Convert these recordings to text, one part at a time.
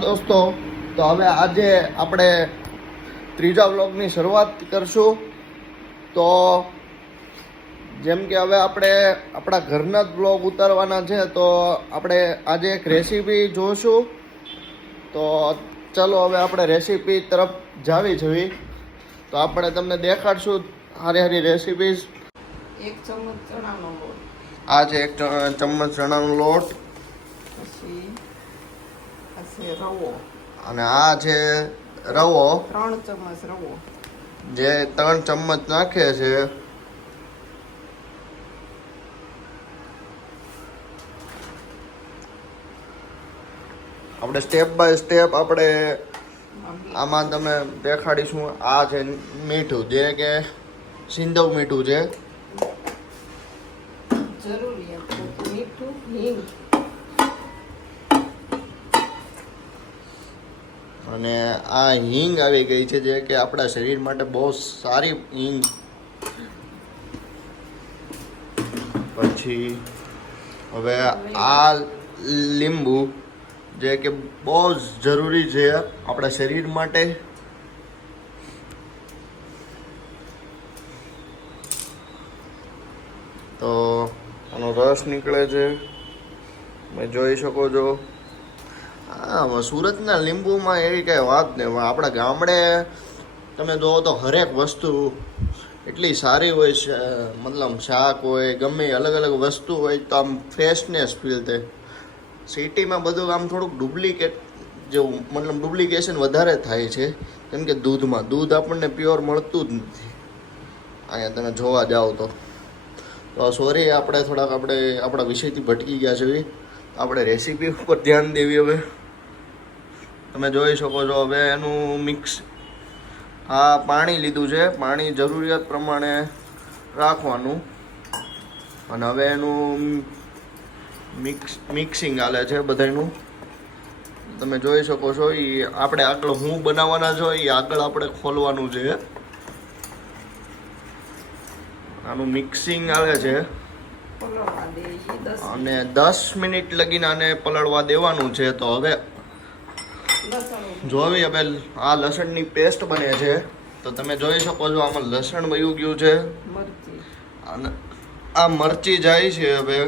દોસ્તો, તો હવે આજે આપણે ત્રીજા વ્લોગની શરૂઆત કરશું. તો જેમ કે હવે આપણે આપણા ઘરના જ વ્લોગ ઉતારવાના છે, તો આપણે આજે એક રેસીપી જોશું. તો ચલો હવે આપણે રેસીપી તરફ જાવી જોઈએ. તો આપણે તમને દેખાડશું સારી સારી રેસીપીઝ. 1 ચમચ ચણાનો લોટ, આ છે 1 ચમચ ચણાનો લોટ, પછી આ છે રવો, અને આ છે રવો 3 ચમચ રવો, જે 3 ચમચ નાખે છે. આપણે સ્ટેપ બાય સ્ટેપ આપણે આમાં તમે દેખાડીશું. આ છે મીઠું, જે કે સિંધવ મીઠું છે. જરૂરિયાત પૂરતું મીઠું, હિંગ, અને આ હિંગ આવી ગઈ છે, જે કે આપણા શરીર માટે બહુ સારી હિંગ. પછી હવે આ લીંબુ, જે કે બહુ જ જરૂરી છે આપણા શરીર માટે. તો આનો રસ નીકળે છે, તમે જોઈ શકો છો. હા, સુરતના લીંબુમાં એવી કઈ વાત નહીં. આપણા ગામડે તમે જોવો તો હરેક વસ્તુ એટલી સારી હોય છે. મતલબ શાક હોય, ગમે અલગ અલગ વસ્તુ હોય તો આમ ફ્રેશનેસ ફીલ થાય. સિટીમાં બધું આમ થોડુંક ડુપ્લિકેટ જેવું, મતલબ ડુપ્લિકેશન વધારે થાય છે. કેમ કે દૂધ આપણને પ્યોર મળતું જ નથી અહીંયા તમે જોવા જાઓ તો. સોરી, આપણે આપણા વિષયથી ભટકી ગયા છે. આપણે રેસીપી ઉપર ધ્યાન દેવી. હવે તમે જોઈ શકો છો. હવે એનું મિક્સ, આ પાણી લીધું છે, પાણી જરૂરિયાત પ્રમાણે રાખવાનું. અને હવે એનું મિક્સિંગ હાલે છે બધાનું. તમે જોઈ શકો છો. એ આપણે આગળ હું બનાવવાના છો એ આગળ આપણે ખોલવાનું છે. આનું મિક્સિંગ આવે છે પલળવા દે ઈ 10 અને 10 મિનિટ લગીને આને પલળવા દેવાનું છે. તો હવે લસણ જોવી, હવે આ લસણની પેસ્ટ બને છે. તો તમે જોઈ શકો છો આમાં લસણ વયું ગયું છે, મરચી, અને આ મરચી જાય છે. હવે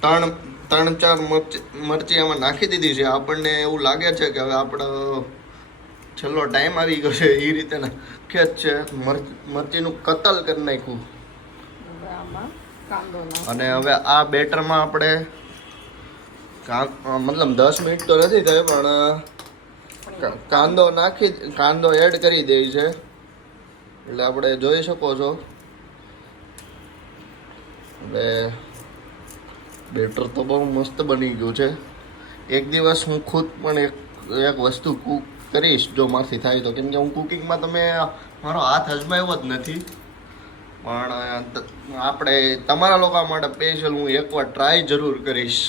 ત્રણ ચાર મરચી આમાં નાખી દીધી છે. આપણને એવું લાગે છે કે હવે આપણો છેલ્લો ટાઈમ આવી ગયો છે, એ રીતે નાખે જ છે. મરચીનું કતલ કરી નાખ્યું. હવે આમાં કાંદો નાખો. અને હવે આ બેટરમાં આપણે મતલબ 10 મિનિટ તો નથી થઈ, પણ કાંદો એડ કરી દે છે. એટલે આપણે જોઈ શકો છો. હવે બેટર તો બહુ મસ્ત બની ગયું છે. એક દિવસ હું ખુદ પણ એક વસ્તુ કૂક કરીશ, જો મારથી થાય તો. કેમ કે હું કુકિંગમાં મારો હાથ અજમાવ્યો જ નથી. પણ આપણે તમારા લોકો માટે સ્પેશિયલ હું એકવાર ટ્રાય જરૂર કરીશ.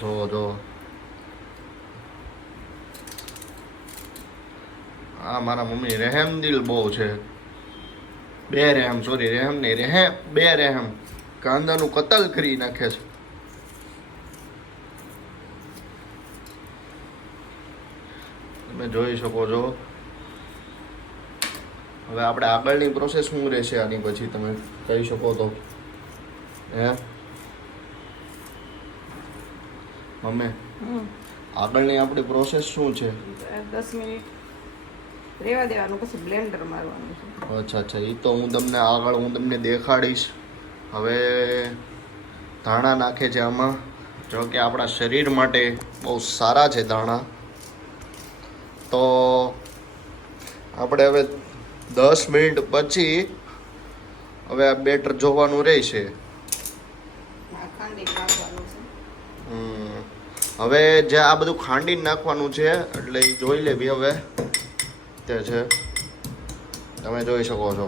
જો આ મારા મમ્મી રહેમદિલ બહુ છે. બે રહેમ કાંદાનું કતલ કરી નાખે છે. તમે જોઈ શકો છો. હવે આપણે આગળની પ્રોસેસ શું રહેશે આની પછી, તમે કહી શકો તો. મમ્મી, આગળની આપણી પ્રોસેસ શું છે? 10 મિનિટ રેવા દેવાનું, પછી બ્લેન્ડર મારવાનું છે. અચ્છા, એ તો હું તમને દેખાડીશ. હવે ધાણા નાખે છે આમાં. જો કે આપણા શરીર માટે બહુ સારા છે ધાણા. તો આપણે હવે 10 મિનિટ પછી હવે આ બેટર જોવાનું રહેશે. ખાંડી નાખવાનું છે. હવે જે આ બધું ખાંડીને નાખવાનું છે, એટલે એ જોઈ લેવી. હવે તે છે, તમે જોઈ શકો છો.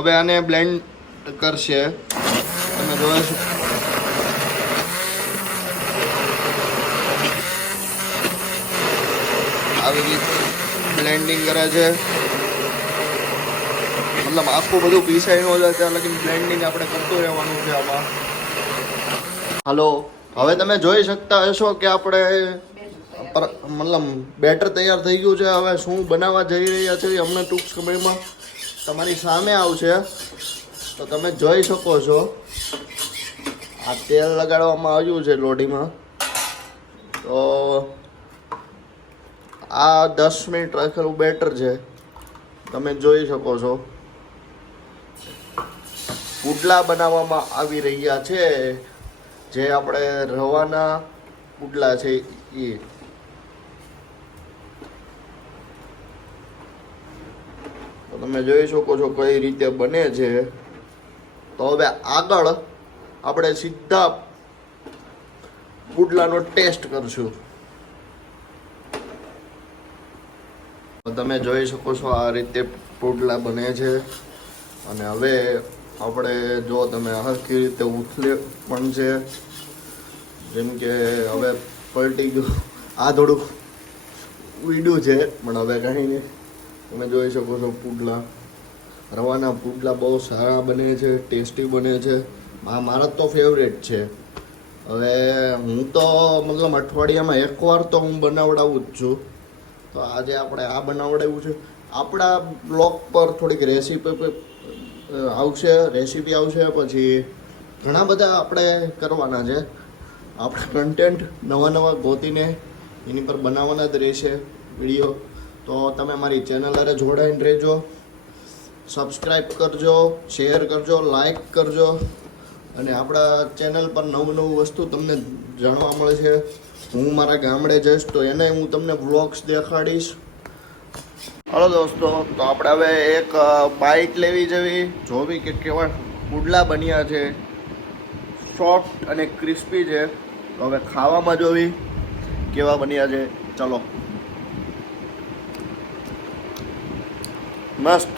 હવે આને બ્લેન્ડ કરશે. તમે જોઈ શકો આવી રીતે બ્લેન્ડિંગ કરે છે. મતલબ આખું બધું પીસાઈ ન જાય ત્યાં લગી બ્લેન્ડિંગ આપણે કરતું રહેવાનું છે આમાં. હાલો, હવે તમે જોઈ શકતા હશો કે આપણે મતલબ બેટર તૈયાર થઈ ગયું છે. હવે શું બનાવવા જઈ રહ્યા છે અમને ટૂંક સમયમાં તમારી સામે આવશે તો તમે જોઈ શકો છો. આ તેલ લગાડવામાં આવ્યું છે લોઢીમાં. તો આ 10 મિનિટ રાખેલું બેટર છે, તમે જોઈ શકો છો. પુડલા બનાવવામાં આવી રહ્યા છે, જે આપણે રવાના પુડલા છે એ. તો તમે જોઈ શકો છો કઈ રીતે બને છે. તો હવે આગળ આપણે સીધા પુડલાનો ટેસ્ટ કરશું. તો તમે જોઈ શકો છો આ રીતે પુડલા બને છે. અને હવે આપણે જો તમે હરખી રીતે ઉથલે પણ છે, જેમ કે હવે પલટી ગયું, આ થોડુંક ઉડ્યું છે પણ હવે કંઈ નહીં. તમે જોઈ શકો છો પુડલા, રવાના પુડલા બહુ સારા બને છે, ટેસ્ટી બને છે. મારા તો ફેવરેટ છે. હવે હું તો મતલબ અઠવાડિયામાં એકવાર તો હું બનાવડાવું જ છું. તો આજે આપણે આ બનાવડાવ્યું છે. આપણા બ્લોગ પર થોડીક રેસીપી આવશે, પછી ઘણા બધા આપણે કરવાના છે. આપણે કન્ટેન્ટ નવા ગોતીને એની પર બનાવવાના જ રહેશે વિડીયો. તો તમે મારી ચેનલ હારે જોડાઈને રહેજો, સબસ્ક્રાઈબ કરજો, શેર કરજો, લાઈક કરજો. અને આપણા ચેનલ પર નવું વસ્તુ તમને જાણવા મળે છે. હું મારા ગામડે જઈશ તો એને હું તમને વ્લોગ્સ દેખાડીશ. હલો દોસ્તો, તો આપણે હવે એક બાઈટ લેવી જોવી કે કેવા પુડલા બન્યા છે. સોફ્ટ અને ક્રિસ્પી છે. તો હવે ખાવામાં જોવી કેવા બન્યા છે. ચલો, મસ્ત,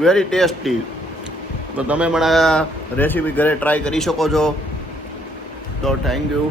વેરી ટેસ્ટી. તો તમે મને રેસીપી ઘરે ટ્રાય કરી શકો છો. તો થેન્ક યુ.